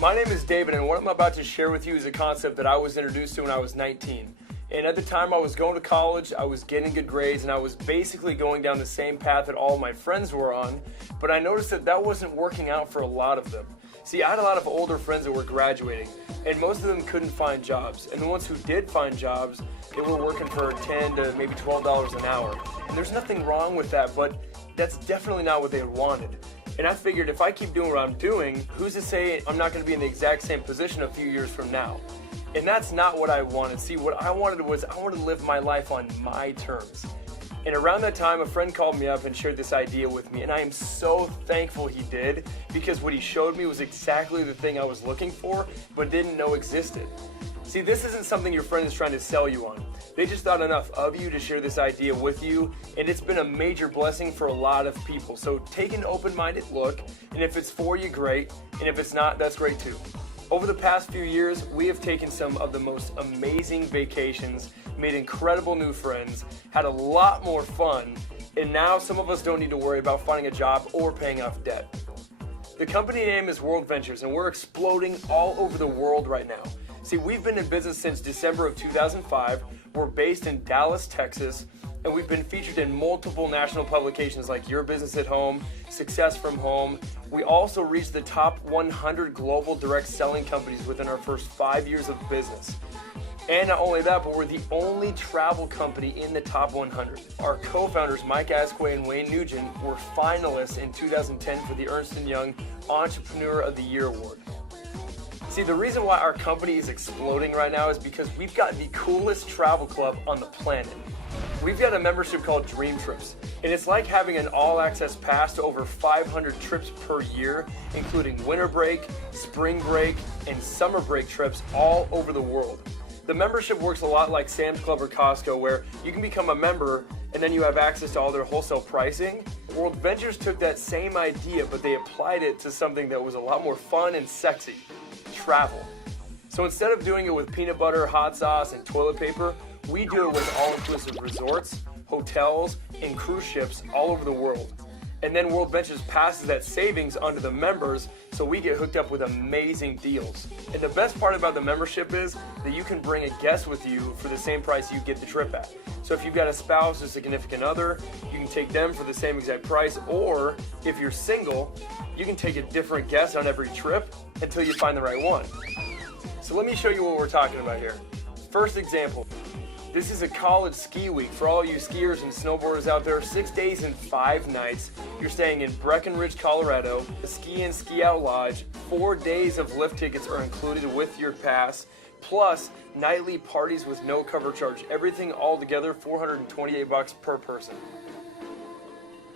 My name is David, and what I'm about to share with you is a concept that I was introduced to when I was 19. And at the time I was going to college, I was getting good grades, and I was basically going down the same path that all my friends were on, but I noticed that that wasn't working out for a lot of them. See, I had a lot of older friends that were graduating, and most of them couldn't find jobs. And the ones who did find jobs, they were working for $10 to maybe $12 an hour. And there's nothing wrong with that, but that's definitely not what they wanted. And I figured if I keep doing what I'm doing, who's to say I'm not going to be in the exact same position a few years from now? And that's not what I wanted. See, what I wanted was I wanted to live my life on my terms. And around that time, a friend called me up and shared this idea with me, and I am so thankful he did, because what he showed me was exactly the thing I was looking for, but didn't know existed. See, this isn't something your friend is trying to sell you on. They just thought enough of you to share this idea with you, and it's been a major blessing for a lot of people. So take an open-minded look, and if it's for you, great, and if it's not, that's great too. Over the past few years, we have taken some of the most amazing vacations, made incredible new friends, had a lot more fun, and now some of us don't need to worry about finding a job or paying off debt. The company name is World Ventures, and we're exploding all over the world right now. See, we've been in business since December of 2005. We're based in Dallas, Texas, and we've been featured in multiple national publications like Your Business at Home, Success from Home. We also reached the top 100 global direct selling companies within our first 5 years of business. And not only that, but we're the only travel company in the top 100. Our co-founders, Mike Asquith and Wayne Nugent, were finalists in 2010 for the Ernst & Young Entrepreneur of the Year Award. See, the reason why our company is exploding right now is because we've got the coolest travel club on the planet. We've got a membership called Dream Trips, and it's like having an all-access pass to over 500 trips per year, including winter break, spring break, and summer break trips all over the world. The membership works a lot like Sam's Club or Costco, where you can become a member and then you have access to all their wholesale pricing. World Ventures took that same idea, but they applied it to something that was a lot more fun and sexy: travel. So instead of doing it with peanut butter, hot sauce, and toilet paper, we do it with all-inclusive resorts, hotels, and cruise ships all over the world. And then World Ventures passes that savings onto the members, so we get hooked up with amazing deals. And the best part about the membership is that you can bring a guest with you for the same price you get the trip at. So if you've got a spouse or significant other, you can take them for the same exact price, or if you're single, you can take a different guest on every trip until you find the right one. So let me show you what we're talking about here. First example. This is a college ski week for all you skiers and snowboarders out there. 6 days and 5 nights. You're staying in Breckenridge, Colorado, a ski in ski out lodge. 4 days of lift tickets are included with your pass, plus nightly parties with no cover charge. Everything all together, $428 per person.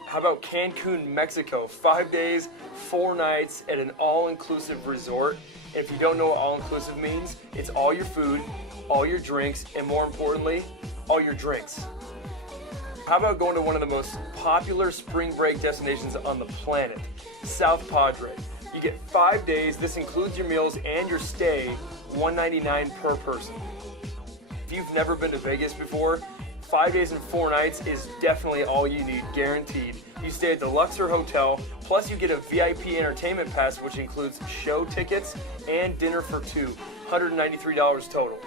How about Cancun, Mexico? 5 days, 4 nights at an all-inclusive resort. And if you don't know what all-inclusive means, it's all your food, all your drinks, and more importantly, all your drinks. How about going to one of the most popular spring break destinations on the planet, South Padre? You get 5 days. This includes your meals and your stay, $199 per person. If you've never been to Vegas before, 5 days and 4 nights is definitely all you need, guaranteed. You stay at the Luxor Hotel, plus you get a VIP entertainment pass, which includes show tickets and dinner for two, $193 total.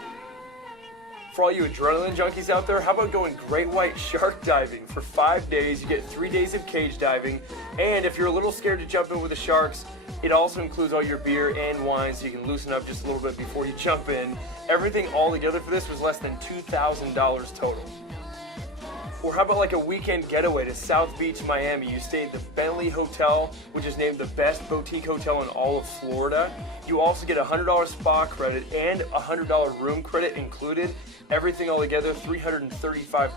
For all you adrenaline junkies out there, how about going great white shark diving? For 5 days, you get 3 days of cage diving, and if you're a little scared to jump in with the sharks, it also includes all your beer and wine, so you can loosen up just a little bit before you jump in. Everything all together for this was less than $2,000 total. Or how about like a weekend getaway to South Beach, Miami? You stay at the Bentley Hotel, which is named the best boutique hotel in all of Florida. You also get a $100 spa credit and a $100 room credit included. Everything all together, $335.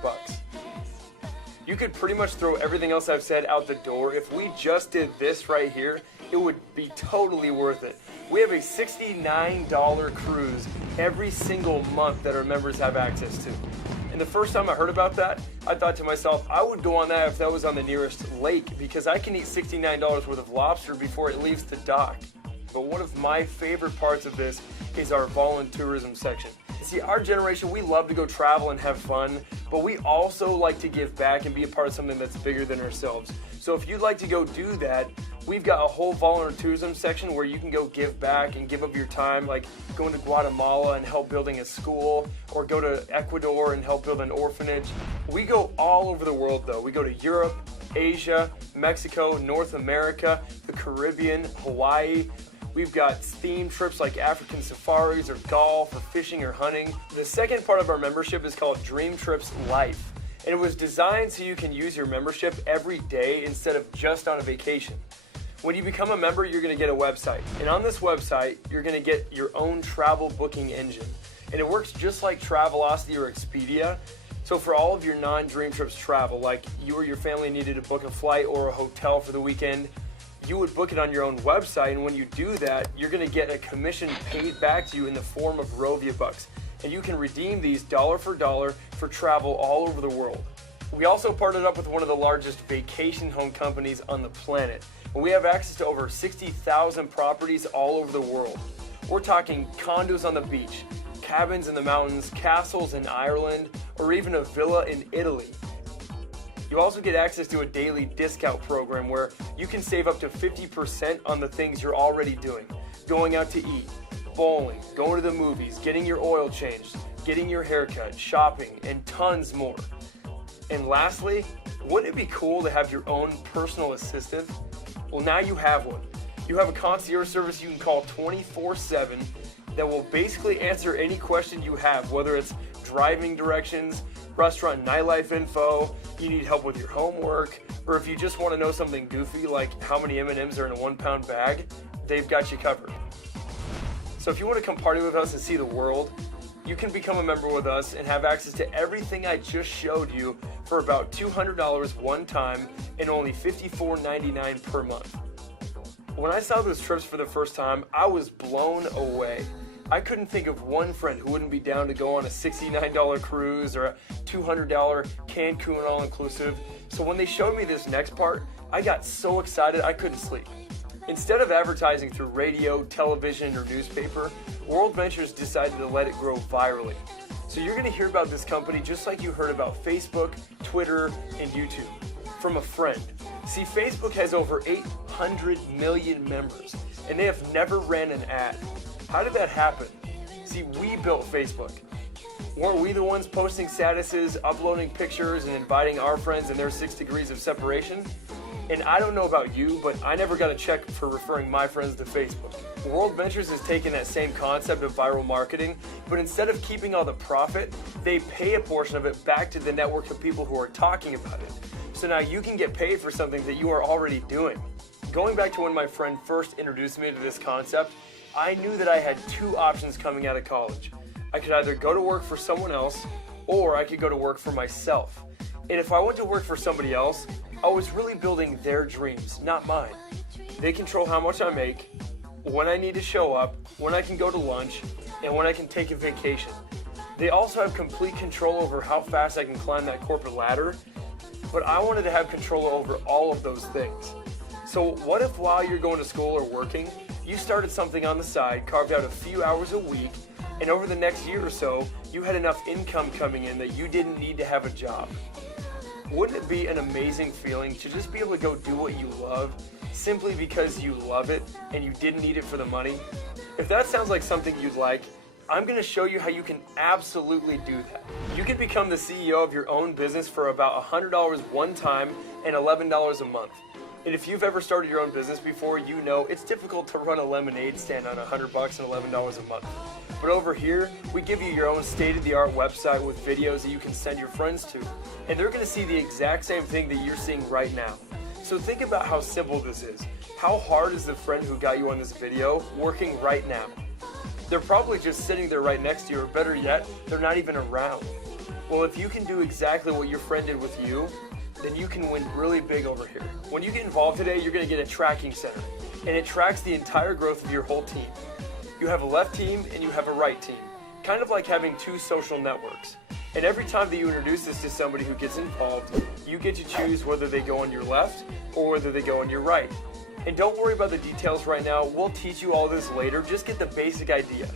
You could pretty much throw everything else I've said out the door. If we just did this right here, it would be totally worth it. We have a $69 cruise every single month that our members have access to. And the first time I heard about that, I thought to myself, I would go on that if that was on the nearest lake, because I can eat $69 worth of lobster before it leaves the dock. But one of my favorite parts of this is our volunteerism section. See, our generation, we love to go travel and have fun, but we also like to give back and be a part of something that's bigger than ourselves. So if you'd like to go do that, We've got a whole volunteerism section where you can go give back and give up your time, like going to Guatemala and help building a school, or go to Ecuador and help build an orphanage. We go all over the world though. We go to Europe, Asia, Mexico, North America, the Caribbean, Hawaii. We've got themed trips like African safaris or golf or fishing or hunting. The second part of our membership is called Dream Trips Life. And it was designed so you can use your membership every day instead of just on a vacation. When you become a member, you're going to get a website. And on this website, you're going to get your own travel booking engine. And it works just like Travelocity or Expedia. So for all of your non-Dream Trips travel, like you or your family needed to book a flight or a hotel for the weekend, you would book it on your own website. And when you do that, you're going to get a commission paid back to you in the form of Rovia Bucks. And you can redeem these dollar for travel all over the world. We also partnered up with one of the largest vacation home companies on the planet. And we have access to over 60,000 properties all over the world. We're talking condos on the beach, cabins in the mountains, castles in Ireland, or even a villa in Italy. You also get access to a daily discount program where you can save up to 50% on the things you're already doing. Going out to eat, bowling, going to the movies, getting your oil changed, getting your haircut, shopping, and tons more. And lastly, wouldn't it be cool to have your own personal assistant? Well, now you have one. You have a concierge service you can call 24/7 that will basically answer any question you have, whether it's driving directions, restaurant nightlife info, you need help with your homework, or if you just want to know something goofy like how many M&Ms are in a 1-pound bag, they've got you covered. So if you want to come party with us and see the world, you can become a member with us and have access to everything I just showed you for about $200 one time and only $54.99 per month. When I saw those trips for the first time, I was blown away. I couldn't think of one friend who wouldn't be down to go on a $69 cruise or a $200 Cancun all-inclusive. So when they showed me this next part, I got so excited I couldn't sleep. Instead of advertising through radio, television, or newspaper, World Ventures decided to let it grow virally. So you're going to hear about this company just like you heard about Facebook, Twitter, and YouTube from a friend. See, Facebook has over 800 million members, and they have never ran an ad. How did that happen? See, we built Facebook. Weren't we the ones posting statuses, uploading pictures, and inviting our friends in their 6 degrees of separation? And I don't know about you, but I never got a check for referring my friends to Facebook. World Ventures has taken that same concept of viral marketing, but instead of keeping all the profit, they pay a portion of it back to the network of people who are talking about it. So now you can get paid for something that you are already doing. Going back to when my friend first introduced me to this concept, I knew that I had 2 options coming out of college. I could either go to work for someone else, or I could go to work for myself. And if I went to work for somebody else, I was really building their dreams, not mine. They control how much I make, when I need to show up, when I can go to lunch, and when I can take a vacation. They also have complete control over how fast I can climb that corporate ladder, but I wanted to have control over all of those things. So what if while you're going to school or working, you started something on the side, carved out a few hours a week, and over the next year or so, you had enough income coming in that you didn't need to have a job? Wouldn't it be an amazing feeling to just be able to go do what you love simply because you love it and you didn't need it for the money? If that sounds like something you'd like, I'm going to show you how you can absolutely do that. You can become the CEO of your own business for about $100 one time and $11 a month. And if you've ever started your own business before, you know it's difficult to run a lemonade stand on $100 and $11 a month. But over here, we give you your own state-of-the-art website with videos that you can send your friends to. And they're going to see the exact same thing that you're seeing right now. So think about how simple this is. How hard is the friend who got you on this video working right now? They're probably just sitting there right next to you, or better yet, they're not even around. Well, if you can do exactly what your friend did with you, then you can win really big over here. When you get involved today, you're going to get a tracking center, and it tracks the entire growth of your whole team. You have a left team and you have a right team, kind of like having 2 social networks. And every time that you introduce this to somebody who gets involved, you get to choose whether they go on your left or whether they go on your right. And don't worry about the details right now, we'll teach you all this later, just get the basic idea.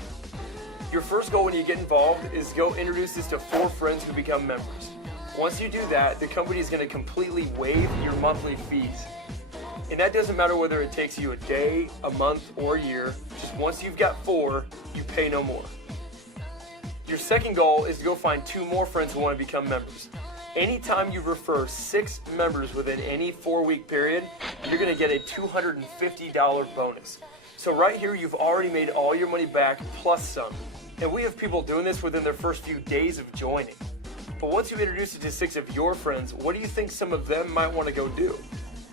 Your first goal when you get involved is go introduce this to 4 friends who become members. Once you do that, the company is going to completely waive your monthly fees. And that doesn't matter whether it takes you a day, a month, or a year. Just once you've got 4, you pay no more. Your second goal is to go find 2 more friends who want to become members. Anytime you refer 6 members within any 4-week period, you're going to get a $250 bonus. So right here, you've already made all your money back plus some. And we have people doing this within their first few days of joining. But once you introduce it to 6 of your friends, what do you think some of them might want to go do?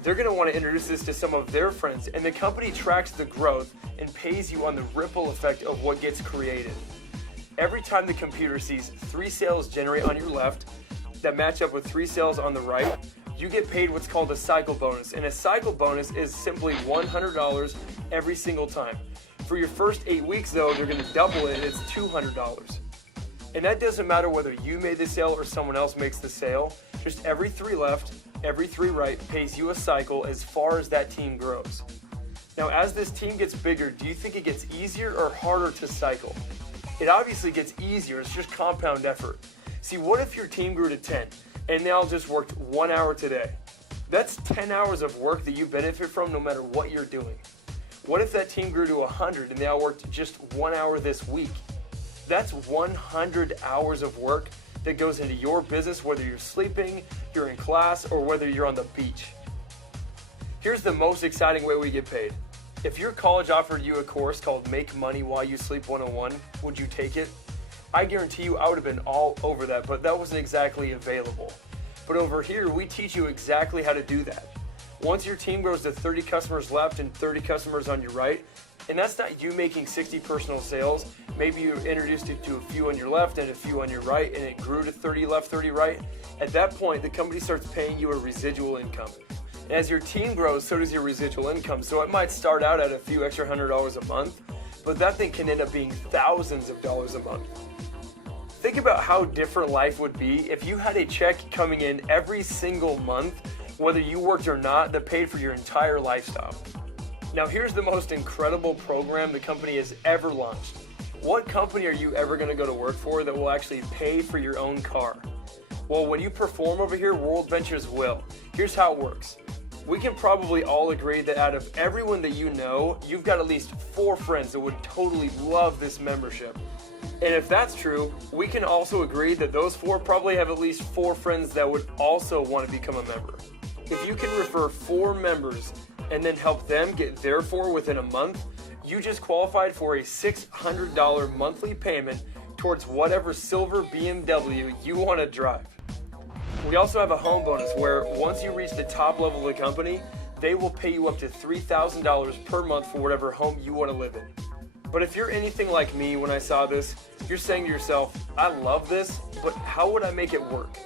They're going to want to introduce this to some of their friends, and the company tracks the growth and pays you on the ripple effect of what gets created. Every time the computer sees 3 sales generate on your left that match up with 3 sales on the right, you get paid what's called a cycle bonus. And a cycle bonus is simply $100 every single time. For your first 8 weeks though, they're going to double it, it's $200. And that doesn't matter whether you made the sale or someone else makes the sale. Just every 3 left, every 3 right pays you a cycle as far as that team grows. Now, as this team gets bigger, do you think it gets easier or harder to cycle? It obviously gets easier, it's just compound effort. See, what if your team grew to 10 and they all just worked 1 hour today? That's 10 hours of work that you benefit from no matter what you're doing. What if that team grew to 100 and they all worked just 1 hour this week? That's 100 hours of work that goes into your business, whether you're sleeping, you're in class, or whether you're on the beach. Here's the most exciting way we get paid. If your college offered you a course called Make Money While You Sleep 101, would you take it? I guarantee you I would have been all over that, but that wasn't exactly available. But over here, we teach you exactly how to do that. Once your team grows to 30 customers left and 30 customers on your right, and that's not you making 60 personal sales, maybe you introduced it to a few on your left and a few on your right, and it grew to 30 left, 30 right. At that point, the company starts paying you a residual income. And as your team grows, so does your residual income. So it might start out at a few extra $100 a month, but that thing can end up being thousands of dollars a month. Think about how different life would be if you had a check coming in every single month, whether you worked or not, that paid for your entire lifestyle. Now here's the most incredible program the company has ever launched. What company are you ever going to go to work for that will actually pay for your own car? Well, when you perform over here, World Ventures will. Here's how it works. We can probably all agree that out of everyone that you know, you've got at least 4 friends that would totally love this membership. And if that's true, we can also agree that those 4 probably have at least 4 friends that would also want to become a member. If you can refer 4 members and then help them get their 4 within a month, you just qualified for a $600 monthly payment towards whatever silver BMW you want to drive. We also have a home bonus where once you reach the top level of the company, they will pay you up to $3,000 per month for whatever home you want to live in. But if you're anything like me when I saw this, you're saying to yourself, I love this, but how would I make it work?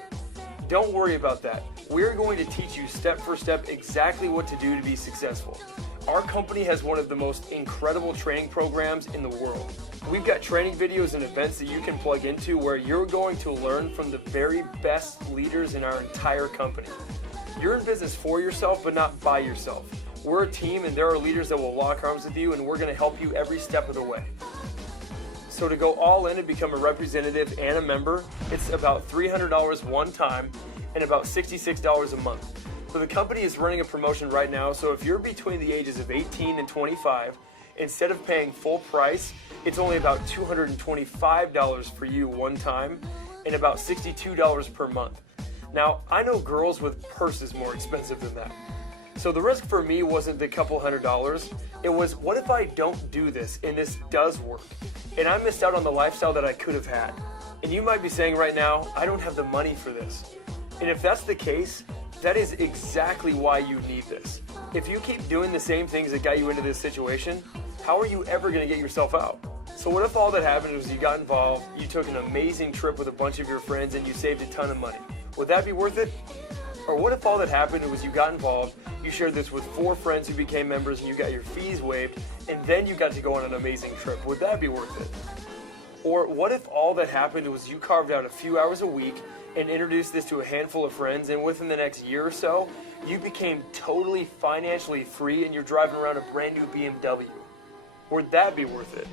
Don't worry about that. We're going to teach you step for step exactly what to do to be successful. Our company has one of the most incredible training programs in the world. We've got training videos and events that you can plug into where you're going to learn from the very best leaders in our entire company. You're in business for yourself, but not by yourself. We're a team and there are leaders that will lock arms with you, and we're going to help you every step of the way. So to go all in and become a representative and a member, it's about $300 one time and about $66 a month. So the company is running a promotion right now, so if you're between the ages of 18 and 25, instead of paying full price, it's only about $225 for you one time and about $62 per month. Now, I know girls with purses more expensive than that. So the risk for me wasn't the couple $100, it was what if I don't do this and this does work? And I missed out on the lifestyle that I could have had. And you might be saying right now, I don't have the money for this. And if that's the case, that is exactly why you need this. If you keep doing the same things that got you into this situation, how are you ever going to get yourself out? So what if all that happened was you got involved, you took an amazing trip with a bunch of your friends, and you saved a ton of money? Would that be worth it? Or what if all that happened was you got involved, you shared this with 4 friends who became members, and you got your fees waived, and then you got to go on an amazing trip? Would that be worth it? Or what if all that happened was you carved out a few hours a week and introduced this to a handful of friends, and within the next year or so, you became totally financially free and you're driving around a brand new BMW? Would that be worth it?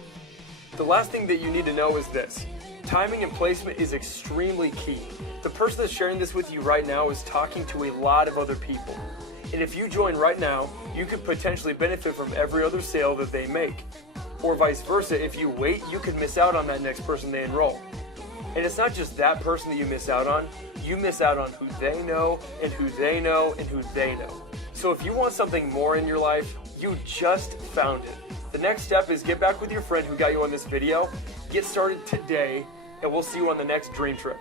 The last thing that you need to know is this. Timing and placement is extremely key. The person that's sharing this with you right now is talking to a lot of other people. And if you join right now, you could potentially benefit from every other sale that they make. Or vice versa, if you wait, you could miss out on that next person they enroll. And it's not just that person that you miss out on, you miss out on who they know, and who they know, and who they know. So if you want something more in your life, you just found it. The next step is get back with your friend who got you on this video, get started today, and we'll see you on the next dream trip.